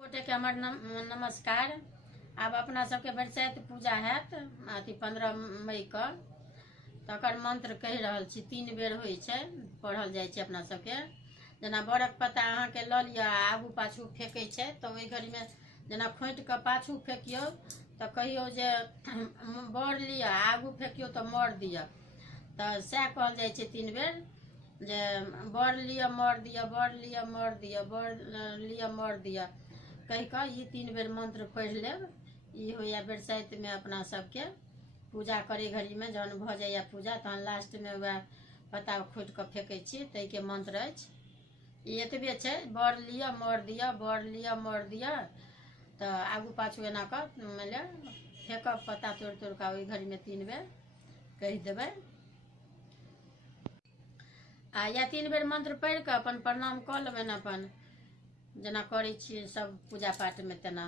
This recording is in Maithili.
गोटेके हमर नमस्कार। आब अपना सबके बरसाइत पूजा हैत अथी 15 मई के तकर मंत्र कहि रहल छी। 3 बेर होइ छै, पढ़ल जाइ छै अपना सबके। जेना बड़क पत्ता अहाँके लऽ लिअ, आगू पाछू फेकै छै तऽ ओहि घड़ीमे जेना खोंटि कऽ पाछू फेकियौ तऽ कहियौ जे बड़ लिअ, आगू फेकियौ तऽ मर दिअ। तऽ सएह कहल जाइ छै 3 बेर जे बड़ लिअ मर दिअ, बड़ लिअ मर दिअ, बड़ लिअ मर दिअ कहि कऽ ई 3 बेर मंत्र पढ़ि लेब। ई होइया बरसाइतमे अपना सबके पूजा करे घड़ीमे जहन भऽ जाइया पूजा तहन लास्टमे वएह पत्ता खोटि कऽ फेकै छी, ताहिके मंत्र अछि। ई एतबे छै, बड़ लिअ मर दिअ, बड़ लिअ मर दिअ। तऽ आगू पाछू एना कऽ मानि लिअ फेकब पत्ता तोड़ि तोड़ि कऽ ओहि घड़ीमे 3 बेर कहि देबै। आ या 3 बेर मंत्र पढ़ि कऽ अपन प्रणाम कऽ लेबनि, अपन जेना करै छियै सब पूजा पाठमे तेना।